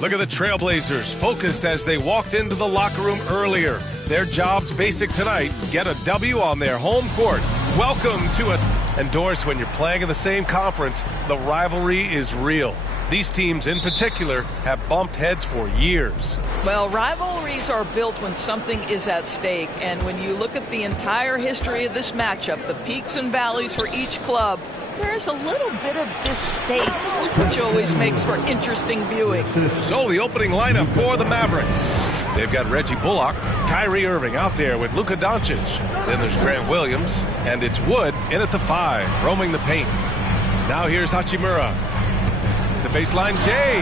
Look at the Trailblazers, focused as they walked into the locker room earlier. Their job's basic tonight: get a W on their home court. Welcome to it. Endorse when you're playing in the same conference, the rivalry is real. These teams in particular have bumped heads for years. Well, rivalries are built when something is at stake. And when you look at the entire history of this matchup, the peaks and valleys for each club, there's a little bit of distaste, which always makes for interesting viewing. So the opening lineup for the Mavericks. They've got Reggie Bullock, Kyrie Irving out there with Luka Doncic. Then there's Grant Williams, and it's Wood in at the 5, roaming the paint. Now here's Hachimura. The baseline, Jay.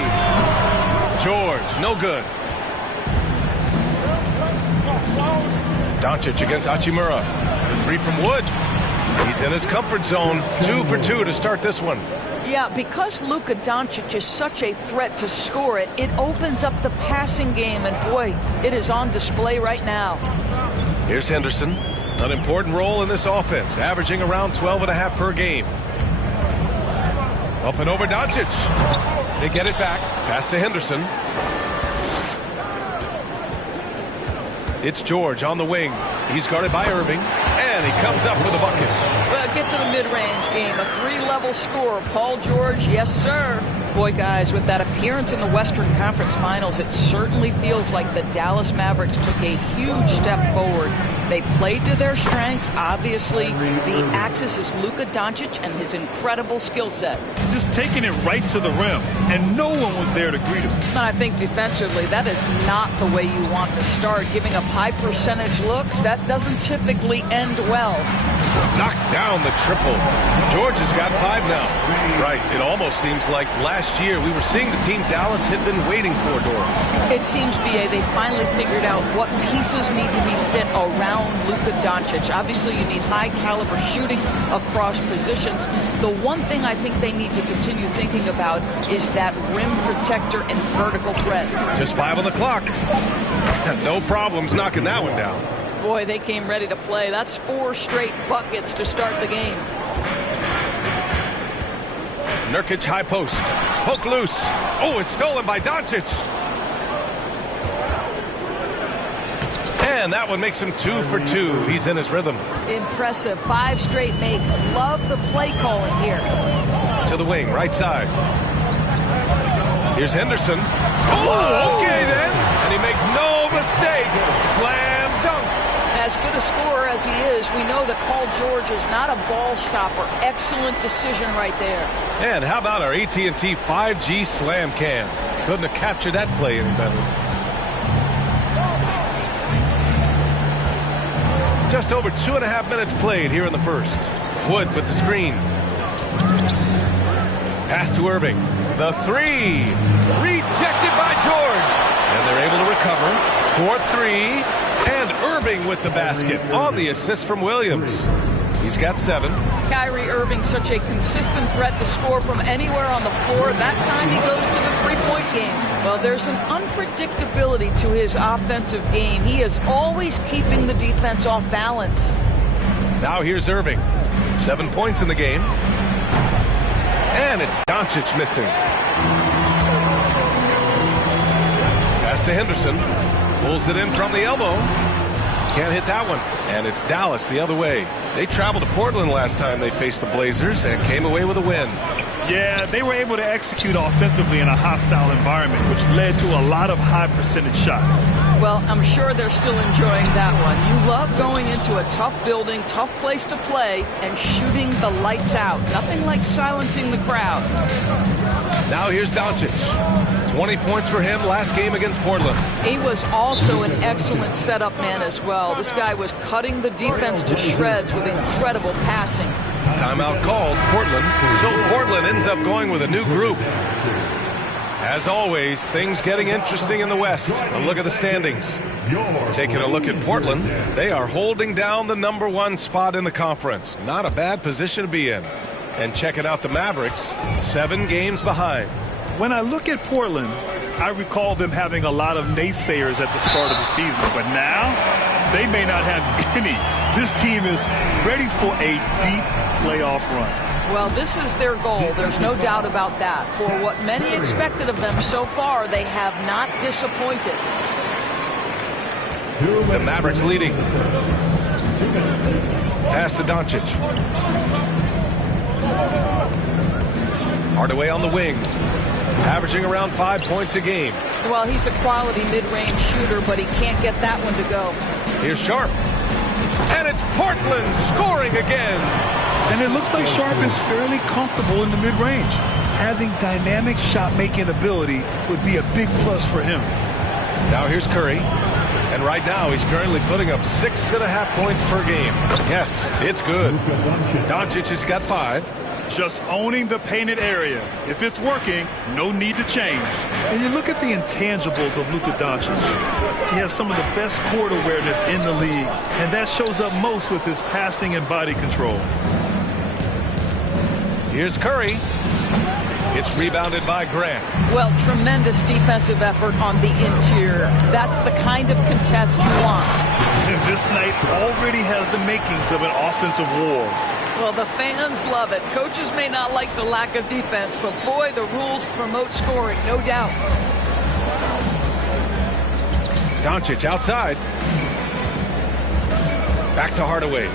George, no good. Doncic against Hachimura. The 3 from Wood. He's in his comfort zone. 2 for 2 to start this one. Yeah, because Luka Doncic is such a threat to score it, it opens up the passing game, and boy, it is on display right now. Here's Henderson. An important role in this offense, averaging around 12.5 per game. Up and over Doncic. They get it back. Pass to Henderson. It's George on the wing. He's guarded by Irving, and he comes up with a bucket. Well, get to the mid-range game. A 3-level score. Paul George, yes, sir. Boy, guys, with that appearance in the Western Conference Finals, it certainly feels like the Dallas Mavericks took a huge step forward. They played to their strengths. Obviously, the axis is Luka Doncic and his incredible skill set. Just taking it right to the rim, and no one was there to greet him. And I think defensively, that is not the way you want to start. Giving up high percentage looks, that doesn't typically end well. Knocks down the triple. George has got 5 now. Right, it almost seems like last year we were seeing the team Dallas had been waiting for, Doris. It seems, B.A., they finally figured out what pieces need to be fit around Luka Doncic. Obviously, you need high-caliber shooting across positions. The one thing I think they need to continue thinking about is that rim protector and vertical threat. Just 5 on the clock. No problems knocking that one down. Boy, they came ready to play. That's 4 straight buckets to start the game. Nurkic high post. Poke loose. Oh, it's stolen by Doncic. And that one makes him 2 for 2. He's in his rhythm. Impressive. 5 straight makes. Love the play calling here. To the wing, right side. Here's Henderson. Oh, okay then. And he makes no mistake. Slam dunk. As good a scorer as he is, we know that Paul George is not a ball stopper. Excellent decision right there. And how about our AT&T 5G slam cam? Couldn't have captured that play any better. Just over 2.5 minutes played here in the first. Wood with the screen. Pass to Irving. The 3. Rejected by George. And they're able to recover. 4-3. And Irving with the basket on the assist from Williams. He's got 7. Kyrie Irving, such a consistent threat to score from anywhere on the floor. That time he goes to the three-point game. Well, there's an unpredictability to his offensive game. He is always keeping the defense off balance. Now here's Irving. 7 points in the game. And it's Doncic missing. Pass to Henderson. Pulls it in from the elbow. Can't hit that one. And it's Dallas the other way. They traveled to Portland last time they faced the Blazers and came away with a win. Yeah, they were able to execute offensively in a hostile environment, which led to a lot of high percentage shots. Well, I'm sure they're still enjoying that one. You love going into a tough building, tough place to play, and shooting the lights out. Nothing like silencing the crowd. Now here's Doncic. 20 points for him last game against Portland. He was also an excellent setup man as well. This guy was cutting the defense to shreds with incredible passing. Timeout called, Portland. So Portland ends up going with a new group. As always, things getting interesting in the West. A look at the standings. Taking a look at Portland, they are holding down the #1 spot in the conference. Not a bad position to be in. And checking out the Mavericks, 7 games behind. When I look at Portland, I recall them having a lot of naysayers at the start of the season, but now they may not have any. This team is ready for a deep playoff run. Well, this is their goal. There's no doubt about that. For what many expected of them so far, they have not disappointed. The Mavericks leading. Pass to Doncic. Hardaway on the wing. Averaging around 5 points a game. Well, he's a quality mid-range shooter, but he can't get that one to go. Here's Sharp. And it's Portland scoring again. And it looks like Sharp is fairly comfortable in the mid-range. Having dynamic shot-making ability would be a big plus for him. Now here's Curry. And right now he's currently putting up 6.5 points per game. Yes, it's good. Doncic has got 5. Just owning the painted area. If it's working, no need to change. And you look at the intangibles of Luka Doncic. He has some of the best court awareness in the league, and that shows up most with his passing and body control. Here's Curry. It's rebounded by Grant. Well, tremendous defensive effort on the interior. That's the kind of contest you want. And this night already has the makings of an offensive war. Well, the fans love it. Coaches may not like the lack of defense, but boy, the rules promote scoring, no doubt. Doncic outside. Back to Hardaway.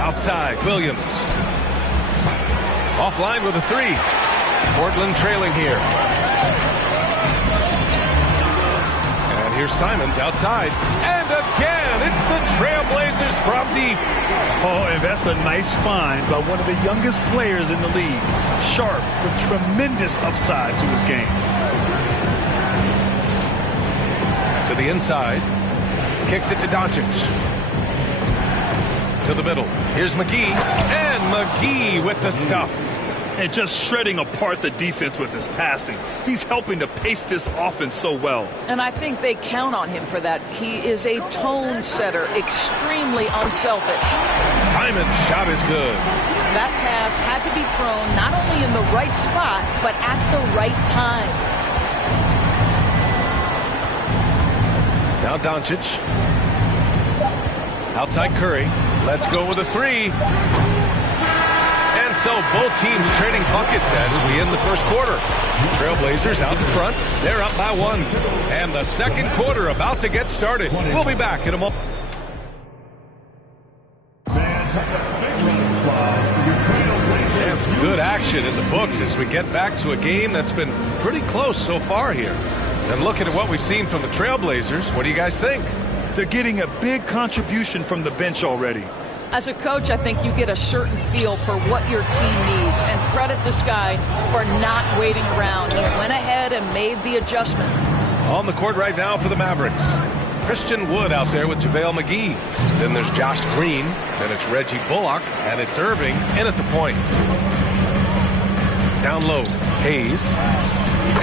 Outside, Williams. Offline with a 3. Portland trailing here. And here's Simons outside. And again, it's the Trailblazers from deep. Oh, and that's a nice find by one of the youngest players in the league. Sharp with tremendous upside to his game. To the inside. Kicks it to Doncic. To the middle. Here's McGee. And McGee with the stuff. And just shredding apart the defense with his passing. He's helping to pace this offense so well. And I think they count on him for that. He is a tone setter, extremely unselfish. Simon's shot is good. That pass had to be thrown not only in the right spot, but at the right time. Now Doncic. Outside Curry. Let's go with a 3. And so both teams trading buckets as we end the first quarter. Trailblazers out in front. They're up by 1. And the second quarter about to get started. We'll be back in a moment. And some good action in the books as we get back to a game that's been pretty close so far here. And looking at what we've seen from the Trailblazers, what do you guys think? They're getting a big contribution from the bench already. As a coach, I think you get a certain feel for what your team needs, and credit this guy for not waiting around. He went ahead and made the adjustment. On the court right now for the Mavericks. Christian Wood out there with JaVale McGee. Then there's Josh Green. Then it's Reggie Bullock. And it's Irving in at the point. Down low, Hayes.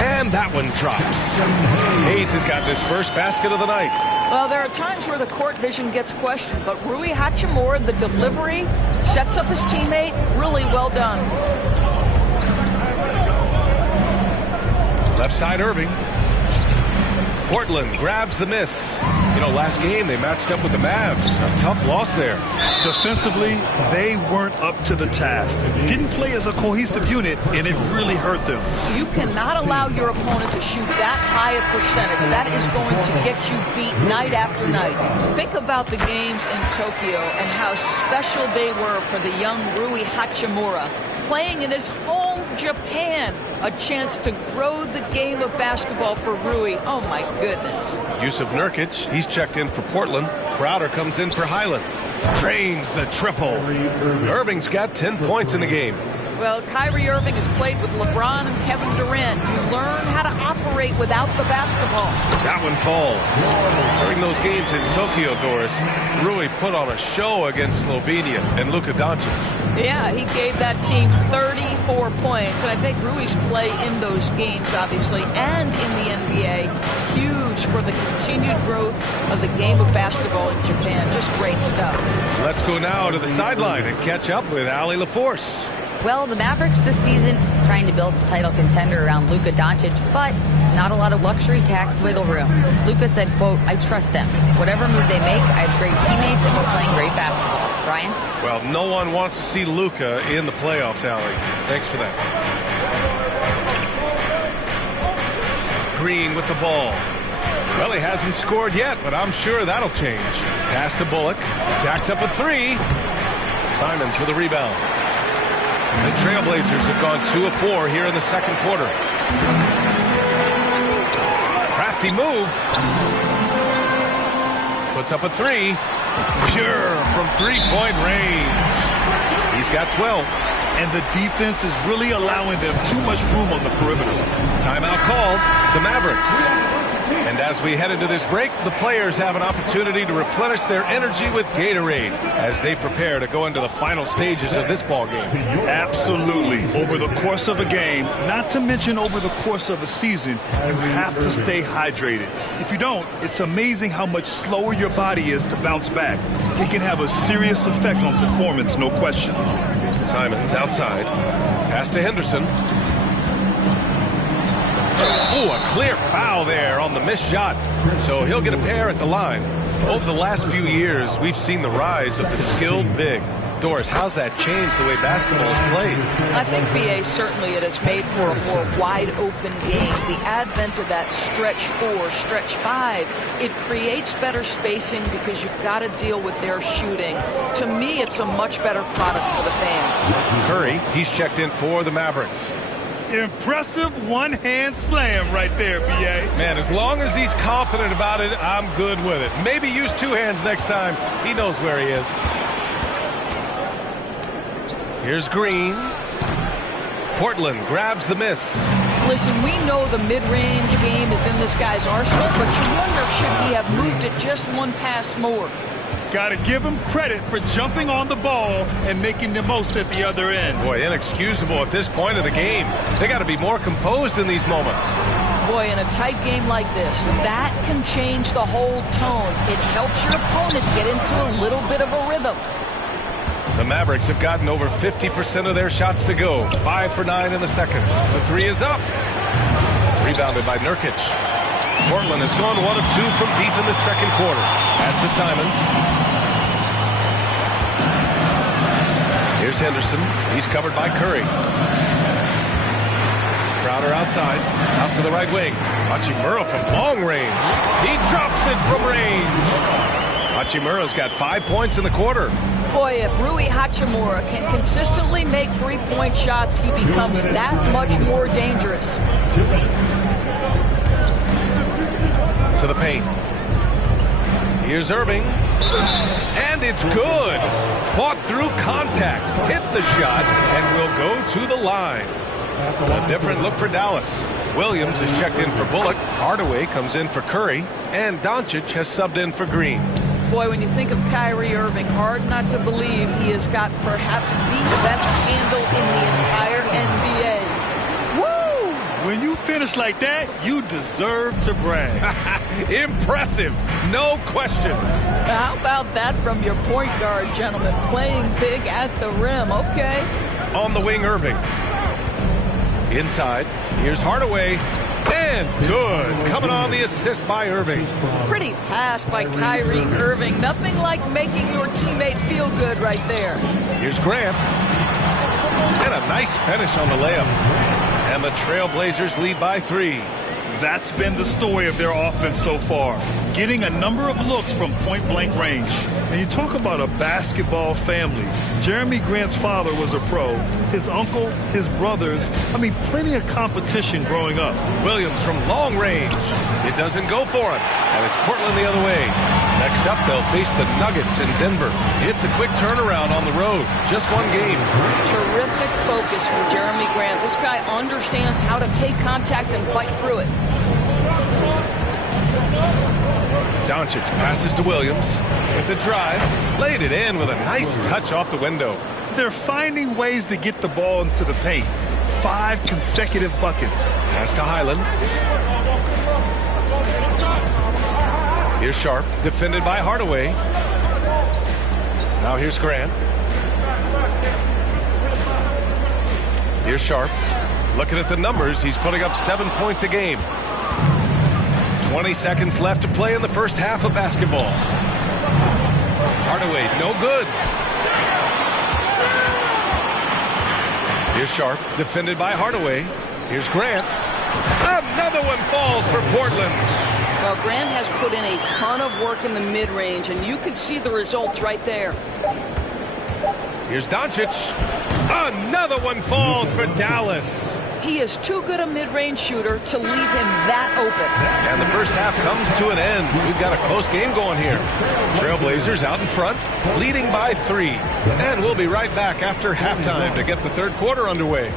And that one drops. Hayes has got his first basket of the night. Well, there are times where the court vision gets questioned, but Rui Hachimura, the delivery, sets up his teammate. Really well done. Left side, Irving. Portland grabs the miss. You know, last game they matched up with the Mavs. A tough loss there. Defensively, they weren't up to the task. Didn't play as a cohesive unit, and it really hurt them. You cannot allow your opponent to shoot that high a percentage. That is going to get you beat night after night. Think about the games in Tokyo and how special they were for the young Rui Hachimura. Playing in his home Japan, a chance to grow the game of basketball for Rui. Oh my goodness. Yusuf Nurkic, he's checked in for Portland. Crowder comes in for Highland. Drains the triple. Irving's got 10 points in the game. Well, Kyrie Irving has played with LeBron and Kevin Durant. You learn how to operate without the basketball. That one falls. During those games in Tokyo, Doris, Rui put on a show against Slovenia and Luka Doncic. Yeah, he gave that team 34 points. And I think Rui's play in those games, obviously, and in the NBA, huge for the continued growth of the game of basketball in Japan. Just great stuff. Let's go now to the sideline and catch up with Allie LaForce. Well, the Mavericks this season trying to build a title contender around Luka Doncic, but not a lot of luxury tax wiggle room. Luka said, quote, "I trust them. Whatever move they make, I have great teammates and we're playing great basketball." Brian? Well, no one wants to see Luka in the playoffs, Allie. Thanks for that. Green with the ball. Well, he hasn't scored yet, but I'm sure that'll change. Pass to Bullock. Jacks up a three. Simons with a rebound. The Trailblazers have gone 2 of 4 here in the second quarter. Crafty move. Puts up a three. Pure from three-point range. He's got 12. And the defense is really allowing them too much room on the perimeter. Timeout called. The Mavericks. And as we head into this break, the players have an opportunity to replenish their energy with Gatorade as they prepare to go into the final stages of this ball game. Absolutely. Over the course of a game, not to mention over the course of a season, you have to stay hydrated. If you don't, it's amazing how much slower your body is to bounce back. It can have a serious effect on performance, no question. Simons outside. Pass to Henderson. Oh, a clear foul there on the missed shot. So he'll get a pair at the line. Over the last few years, we've seen the rise of the skilled big. Doris, how's that changed the way basketball is played? I think, B.A., certainly it has made for a more wide-open game. The advent of that stretch 4, stretch 5, it creates better spacing because you've got to deal with their shooting. To me, it's a much better product for the fans. Curry, he's checked in for the Mavericks. Impressive one-hand slam right there, B.A. Man, as long as he's confident about it, I'm good with it. Maybe use 2 hands next time. He knows where he is. Here's Green. Portland grabs the miss. Listen, we know the mid-range game is in this guy's arsenal, but you wonder should he have moved it just one pass more. Got to give him credit for jumping on the ball and making the most at the other end. Boy, inexcusable at this point of the game. They got to be more composed in these moments. Boy, in a tight game like this, that can change the whole tone. It helps your opponent get into a little bit of a rhythm. The Mavericks have gotten over 50% of their shots to go. 5 for 9 in the second. The three is up. Rebounded by Nurkic. Portland has gone 1 of 2 from deep in the second quarter. Pass to Simons. Here's Henderson. He's covered by Curry. Crowder outside. Out to the right wing. Hachimura from long range. He drops it from range. Hachimura's got 5 points in the quarter. Boy, if Rui Hachimura can consistently make three-point shots, he becomes that much more dangerous. To the paint. Here's Irving. And it's good. Fought through contact. Hit the shot and will go to the line. A different look for Dallas. Williams is checked in for Bullock. Hardaway comes in for Curry. And Doncic has subbed in for Green. Boy, when you think of Kyrie Irving, hard not to believe he has got perhaps the best handle in the entire NBA. When you finish like that, you deserve to brag. Impressive. No question. How about that from your point guard, gentlemen? Playing big at the rim. Okay. On the wing, Irving. Inside. Here's Hardaway. And good. Coming on the assist by Irving. Pretty pass by Kyrie Irving. Nothing like making your teammate feel good right there. Here's Grant. And a nice finish on the layup. And the Trailblazers lead by 3. That's been the story of their offense so far. Getting a number of looks from point-blank range. And you talk about a basketball family. Jeremy Grant's father was a pro. His uncle, his brothers. Plenty of competition growing up. Williams from long range. It doesn't go for him. And it's Portland the other way. Next up, they'll face the Nuggets in Denver. It's a quick turnaround on the road. Just one game. Terrific focus for Jeremy Grant. This guy understands how to take contact and fight through it. Doncic passes to Williams with the drive. Laid it in with a nice touch off the window. They're finding ways to get the ball into the paint. 5 consecutive buckets. Pass to Highland. Here's Sharp, defended by Hardaway. Now here's Grant. Here's Sharp. Looking at the numbers, he's putting up 7 points a game. 20 seconds left to play in the first half of basketball. Hardaway, no good. Here's Sharp, defended by Hardaway. Here's Grant. Another one falls for Portland. Well, Grant has put in a ton of work in the mid-range, and you can see the results right there. Here's Doncic. Another one falls for Dallas. He is too good a mid-range shooter to leave him that open. And the first half comes to an end. We've got a close game going here. Trailblazers out in front, leading by 3. And we'll be right back after halftime to get the third quarter underway.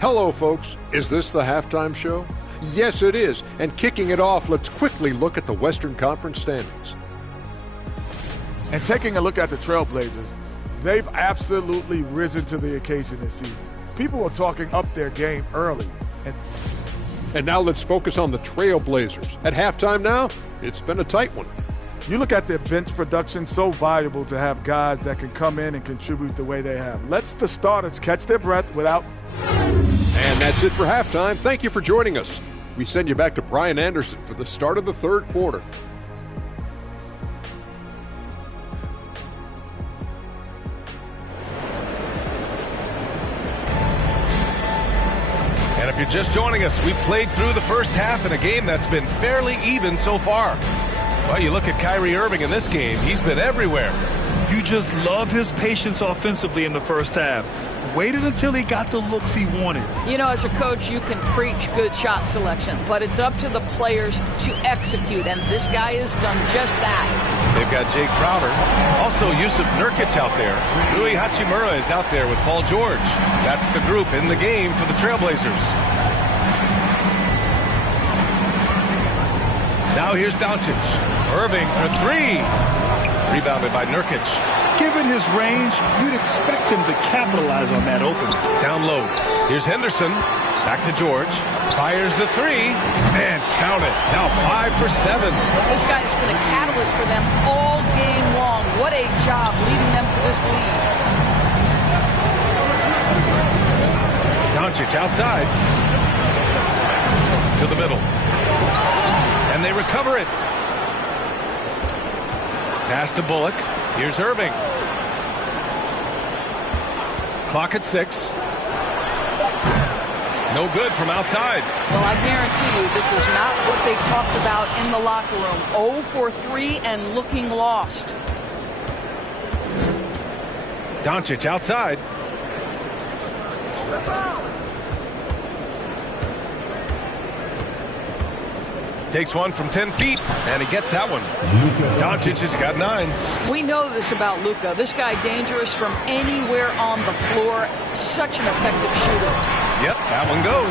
Hello, folks. Is this the halftime show? Yes, it is. And kicking it off, let's quickly look at the Western Conference standings. And taking a look at the Trailblazers, they've absolutely risen to the occasion this season. People are talking up their game early. And now let's focus on the Trailblazers. At halftime now, it's been a tight one. You look at their bench production, so valuable to have guys that can come in and contribute the way they have. Let's the starters catch their breath without... And that's it for halftime. Thank you for joining us. We send you back to Brian Anderson for the start of the third quarter. And if you're just joining us, we played through the first half in a game that's been fairly even so far. Well, you look at Kyrie Irving in this game, he's been everywhere. You just love his patience offensively in the first half. Waited until he got the looks he wanted. You know, as a coach, you can preach good shot selection, but it's up to the players to execute, and this guy has done just that. They've got Jay Crowder, also Yusuf Nurkic out there. Rui Hachimura is out there with Paul George. That's the group in the game for the Trailblazers. Now here's Doncic. Irving for 3. Rebounded by Nurkic. Given his range, you'd expect him to capitalize on that opening. Down low. Here's Henderson. Back to George. Fires the 3. And count it. Now 5 for 7. This guy has been a catalyst for them all game long. What a job leading them to this lead. Doncic outside. To the middle. And they recover it. Pass to Bullock. Here's Irving. Clock at 6. No good from outside. Well, I guarantee you this is not what they talked about in the locker room. 0 for 3 and looking lost. Doncic outside. Takes one from 10 feet, and he gets that one. Doncic has got 9. We know this about Luka. This guy dangerous from anywhere on the floor. Such an effective shooter. Yep, that one goes.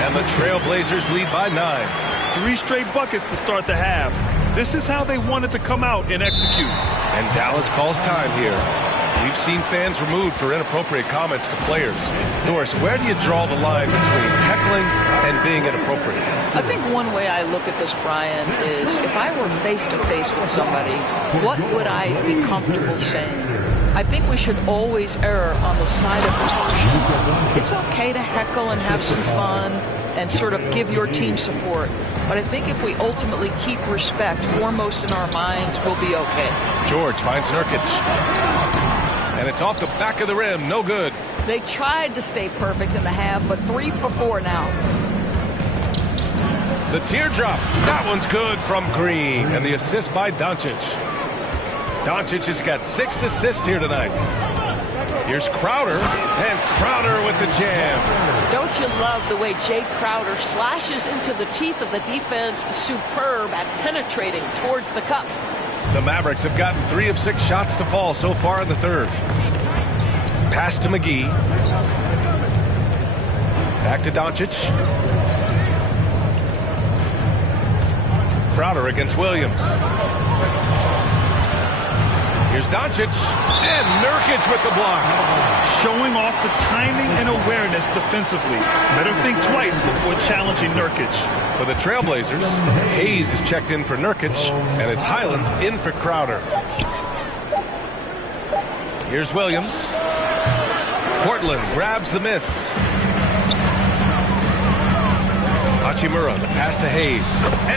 And the Trailblazers lead by 9. 3 straight buckets to start the half. This is how they wanted to come out and execute. And Dallas calls time here. We've seen fans removed for inappropriate comments to players. Doris, where do you draw the line between heckling and being inappropriate? I think one way I look at this, Brian, is if I were face-to-face with somebody, what would I be comfortable saying? I think we should always err on the side of caution. It's okay to heckle and have some fun and sort of give your team support. But I think if we ultimately keep respect foremost in our minds, we'll be okay. George finds Nurkic. And it's off the back of the rim. No good. They tried to stay perfect in the half, but 3 for 4 now. The teardrop. That one's good from Green. And the assist by Doncic. Doncic has got 6 assists here tonight. Here's Crowder. And Crowder with the jam. Don't you love the way Jay Crowder slashes into the teeth of the defense? Superb at penetrating towards the cup. The Mavericks have gotten 3 of 6 shots to fall so far in the third. Pass to McGee. Back to Doncic. Crowder against Williams. Here's Doncic. And Nurkic with the block. Showing off the timing and awareness defensively. Better think twice before challenging Nurkic. For the Trailblazers, Hayes is checked in for Nurkic, and it's Highland in for Crowder. Here's Williams. Portland grabs the miss. Hachimura, the pass to Hayes.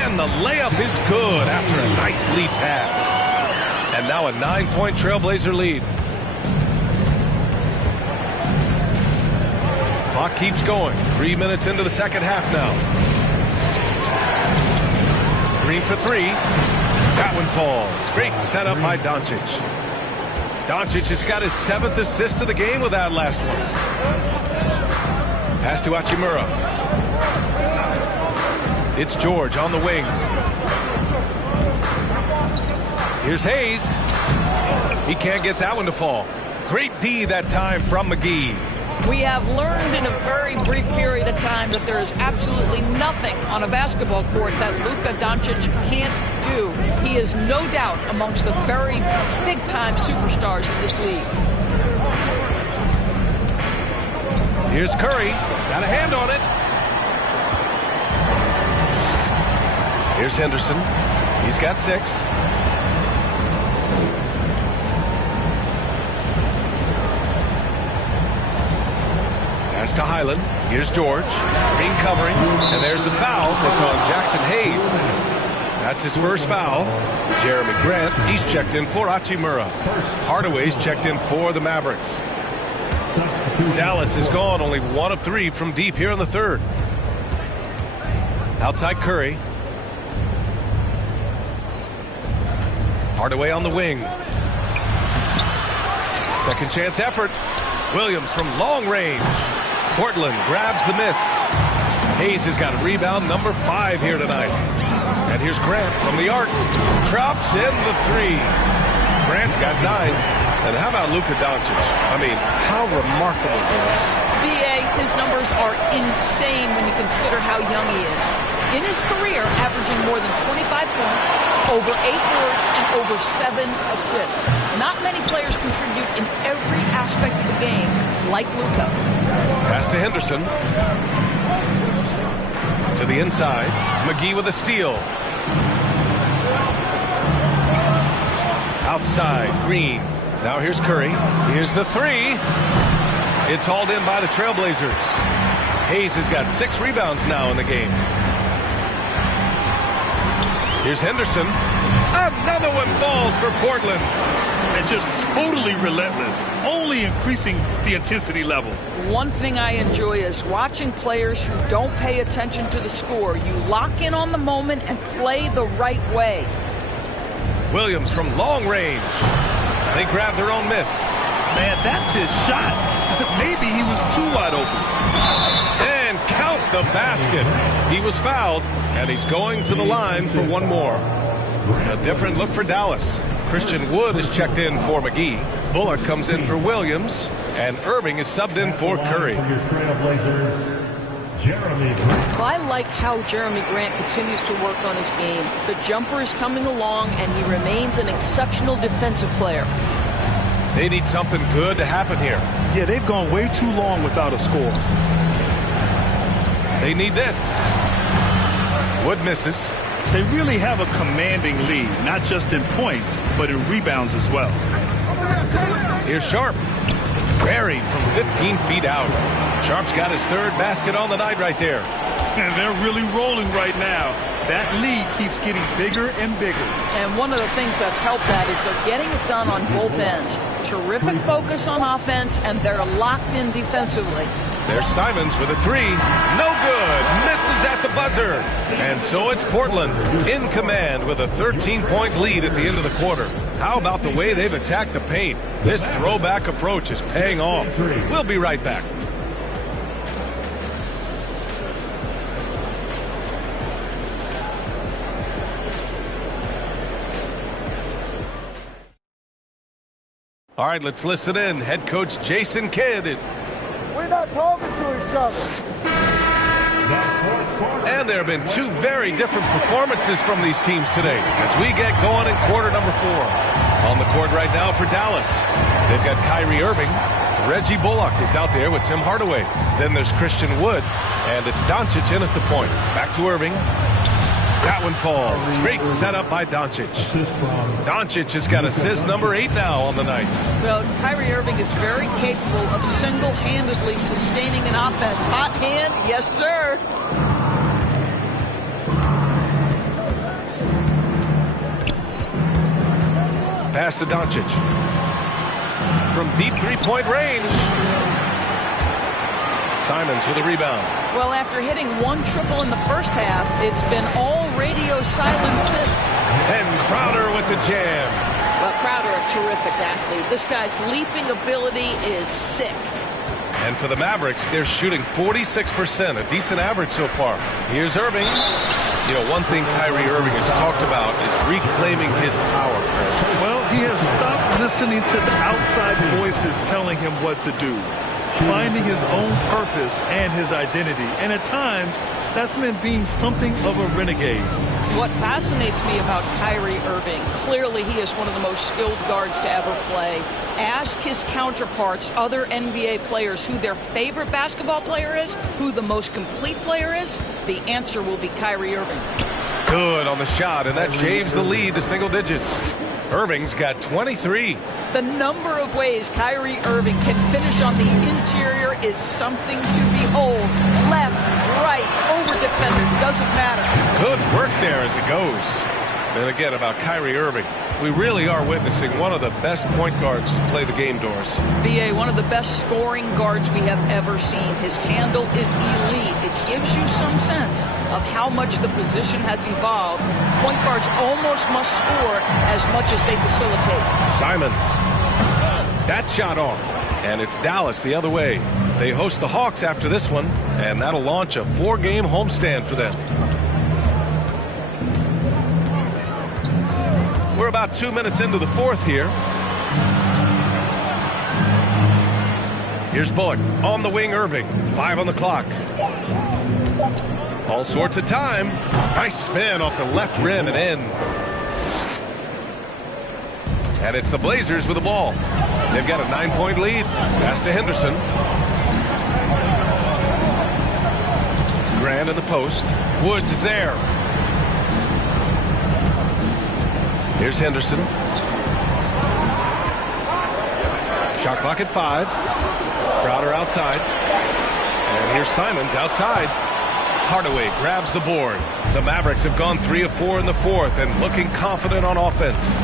And the layup is good after a nice lead pass. And now a 9-point Trailblazer lead. Clock keeps going. 3 minutes into the second half now. Green for three. That one falls. Great setup by Doncic. Doncic has got his 7th assist of the game with that last one. Pass to Hachimura. It's George on the wing. Here's Hayes. He can't get that one to fall. Great D that time from McGee. We have learned in a very brief period of time that there is absolutely nothing on a basketball court that Luka Doncic can't do. He is no doubt amongst the very big-time superstars in this league. Here's Curry. Got a hand on it. Here's Henderson. He's got 6. Pass to Highland. Here's George. Green covering. And there's the foul. It's on Jackson Hayes. That's his first foul. Jeremy Grant, he's checked in for Hachimura. Hardaway's checked in for the Mavericks. Dallas is gone, only 1 of 3 from deep here in the third. Outside Curry. Hardaway on the wing. Second chance effort. Williams from long range. Portland grabs the miss. Hayes has got a rebound number 5 here tonight. And here's Grant from the arc. Drops in the 3. Grant's got 9. And how about Luka Doncic? I mean, how remarkable it is. BA, his numbers are insane when you consider how young he is. In his career, averaging more than 25 points, over 8 boards, and over 7 assists. Not many players contribute in every aspect of the game like Luka. Pass to Henderson. To the inside. McGee with a steal. Outside, Green. Now here's Curry. Here's the 3. It's hauled in by the Trailblazers. Hayes has got 6 rebounds now in the game. Here's Henderson. Another one falls for Portland. And just totally relentless, only increasing the intensity level. One thing I enjoy is watching players who don't pay attention to the score. You lock in on the moment and play the right way. Williams from long range. They grab their own miss. Man, that's his shot. Maybe he was too wide open. And count the basket. He was fouled, and he's going to the line for one more. A different look for Dallas. Christian Wood is checked in for McGee. Bullock comes in for Williams, and Irving is subbed in for Curry. I like how Jeremy Grant continues to work on his game. The jumper is coming along, and he remains an exceptional defensive player. They need something good to happen here. Yeah, they've gone way too long without a score. They need this. Wood misses. They really have a commanding lead, not just in points, but in rebounds as well. Here's Sharp. Buried from 15 feet out. Sharp's got his 3rd basket on the night right there. And they're really rolling right now. That lead keeps getting bigger and bigger. And one of the things that's helped that is they're getting it done on both ends. Terrific focus on offense, and they're locked in defensively. There's Simons with a 3. No good. Misses at the buzzer. And so it's Portland in command with a 13-point lead at the end of the quarter. How about the way they've attacked the paint? This throwback approach is paying off. We'll be right back. All right, let's listen in. Head coach Jason Kidd. We're not talking to each other. And there have been 2 very different performances from these teams today as we get going in quarter number 4. On the court right now for Dallas, they've got Kyrie Irving. Reggie Bullock is out there with Tim Hardaway. Then there's Christian Wood, and it's Doncic in at the point. Back to Irving. That one falls. Great setup by Doncic. Doncic has got assist number 8 now on the night. Well, Kyrie Irving is very capable of single-handedly sustaining an offense. Hot hand, yes, sir. Pass to Doncic. From deep three-point range. Simons with a rebound. Well, after hitting one triple in the first half, it's been all radio silence since. And Crowder with the jam. Well, Crowder, a terrific athlete. This guy's leaping ability is sick. And for the Mavericks, they're shooting 46%, a decent average so far. Here's Irving. You know, one thing Kyrie Irving has talked about is reclaiming his power. Well, he has stopped listening to the outside voices telling him what to do, finding his own purpose and his identity. And at times, that's meant being something of a renegade. What fascinates me about Kyrie Irving, clearly he is one of the most skilled guards to ever play. Ask his counterparts, other NBA players, who their favorite basketball player is, who the most complete player is. The answer will be Kyrie Irving. Good on the shot, and that shaves the lead to single digits. Irving's got 23. The number of ways Kyrie Irving can finish on the interior is something to behold. Left, right, over defender, doesn't matter. Good work there as it goes. And again, about Kyrie Irving, we really are witnessing one of the best point guards to play the game, Doris. BA, one of the best scoring guards we have ever seen. His handle is elite. It gives you some sense of how much the position has evolved. Point guards almost must score as much as they facilitate. Simons. That shot off. And it's Dallas the other way. They host the Hawks after this one, and that'll launch a 4-game homestand for them. We're about 2 minutes into the fourth here. Here's Bullock on the wing. Irving, 5 on the clock. All sorts of time. Nice spin off the left rim and in. And it's the Blazers with the ball. They've got a 9-point lead. Pass to Henderson. Grant in the post. Woods is there. Here's Henderson. Shot clock at 5. Crowder outside. And here's Simons outside. Hardaway grabs the board. The Mavericks have gone 3 of 4 in the fourth and looking confident on offense.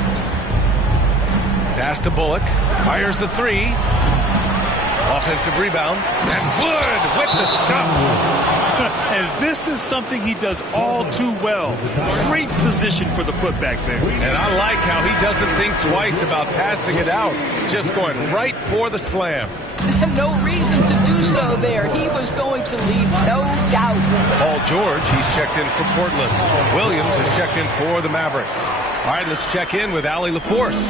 Pass to Bullock. Fires the 3. Offensive rebound. And Wood with the stuff. And this is something he does all too well. Great position for the putback there. And I like how he doesn't think twice about passing it out. Just going right for the slam. No reason to do so there. He was going to leave, no doubt. Paul George, he's checked in for Portland. Williams has checked in for the Mavericks. All right, let's check in with Allie LaForce.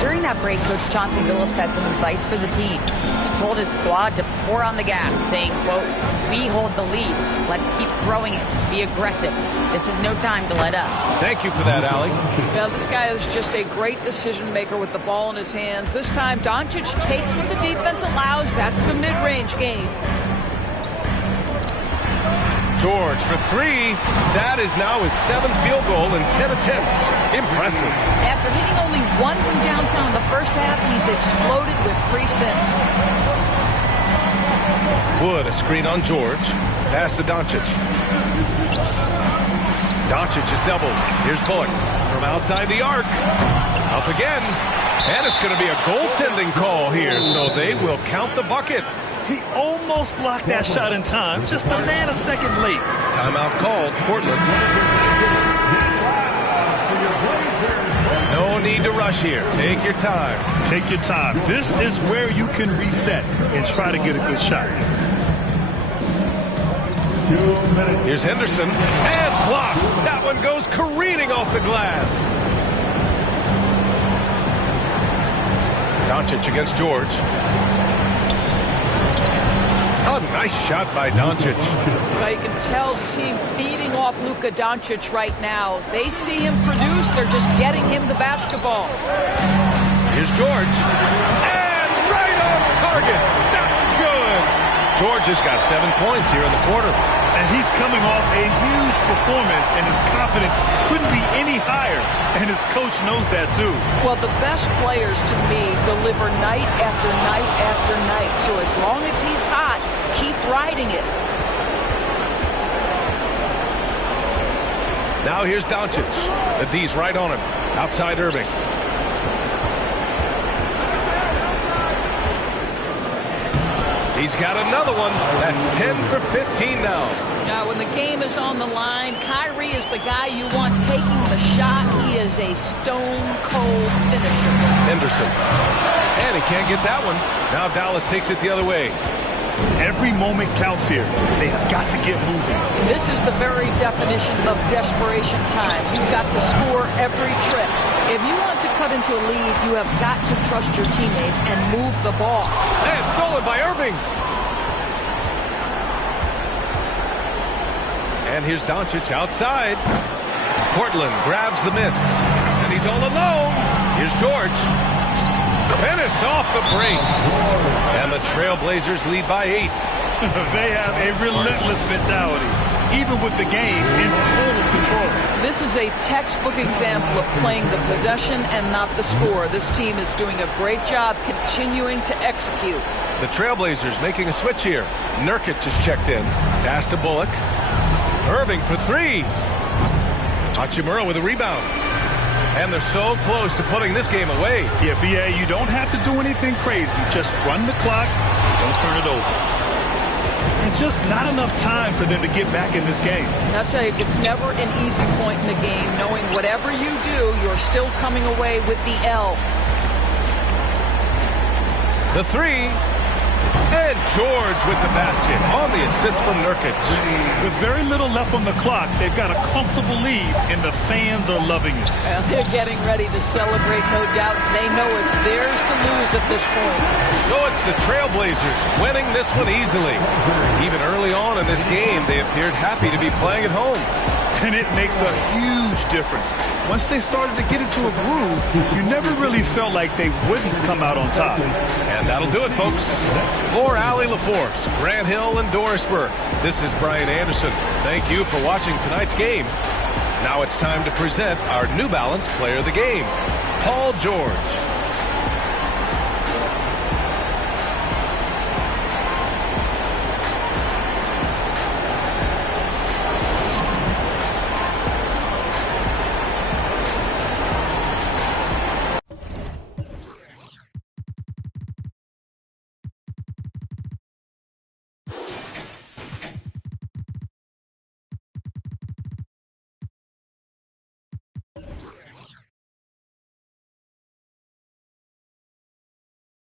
During that break, Coach Chauncey Billups had some advice for the team. He told his squad to pour on the gas, saying, quote, "We hold the lead. Let's keep throwing it. Be aggressive. This is no time to let up." Thank you for that, Allie. Yeah, this guy is just a great decision maker with the ball in his hands. This time, Doncic takes what the defense allows. That's the mid-range game. George for 3. That is now his 7th field goal in 10 attempts. Impressive. After hitting only 1 from downtown in the first half, he's exploded with 3 since. Wood, a screen on George. Pass to Doncic. Doncic is doubled. Here's Bullock from outside the arc. Up again. And it's going to be a goaltending call here, so they will count the bucket. He almost blocked that shot in time, just a nanosecond late. Timeout called, Portland. No need to rush here. Take your time. Take your time. This is where you can reset and try to get a good shot. Here's Henderson. And blocked. That one goes careening off the glass. Doncic against George. A nice shot by Doncic. Well, you can tell the team feeding off Luka Doncic right now. They see him produce. They're just getting him the basketball. Here's George. And right on target. That one's good. George has got 7 points here in the quarter. And he's coming off a huge performance, and his confidence couldn't be any higher. And his coach knows that, too. Well, the best players, to me, deliver night after night after night. So as long as he's hot, keep riding it. Now here's Doncic. The D's right on him. Outside Irving. He's got another one. That's 10 for 15 now. Now, when the game is on the line, Kyrie is the guy you want taking the shot. He is a stone-cold finisher. Henderson. And he can't get that one. Now Dallas takes it the other way. Every moment counts here. They have got to get moving. This is the very definition of desperation time. You've got to score every trip. If you want to cut into a lead, you have got to trust your teammates and move the ball. And stolen by Irving. And here's Doncic outside. Portland grabs the miss. And he's all alone. Here's George. Finished off the break. And the Trailblazers lead by 8. They have a relentless mentality, even with the game in total control. This is a textbook example of playing the possession and not the score. This team is doing a great job continuing to execute. The Trailblazers making a switch here. Nurkic is checked in. Pass to Bullock. Irving for 3. Hachimura with a rebound. And they're so close to putting this game away. Yeah, B.A., you don't have to do anything crazy. Just run the clock. Don't turn it over. And just not enough time for them to get back in this game. I'll tell you, it's never an easy point in the game, knowing whatever you do, you're still coming away with the L. The 3. And George with the basket on the assist from Nurkic. With very little left on the clock, they've got a comfortable lead, and the fans are loving it. They're getting ready to celebrate, no doubt. They know it's theirs to lose at this point. So it's the Trailblazers winning this one easily. Even early on in this game, they appeared happy to be playing at home. And it makes a huge difference. Once they started to get into a groove, you never really felt like they wouldn't come out on top. And that'll do it, folks. For Allie LaForce, Grant Hill, and Doris Burke, this is Brian Anderson. Thank you for watching tonight's game. Now it's time to present our New Balance Player of the Game, Paul George.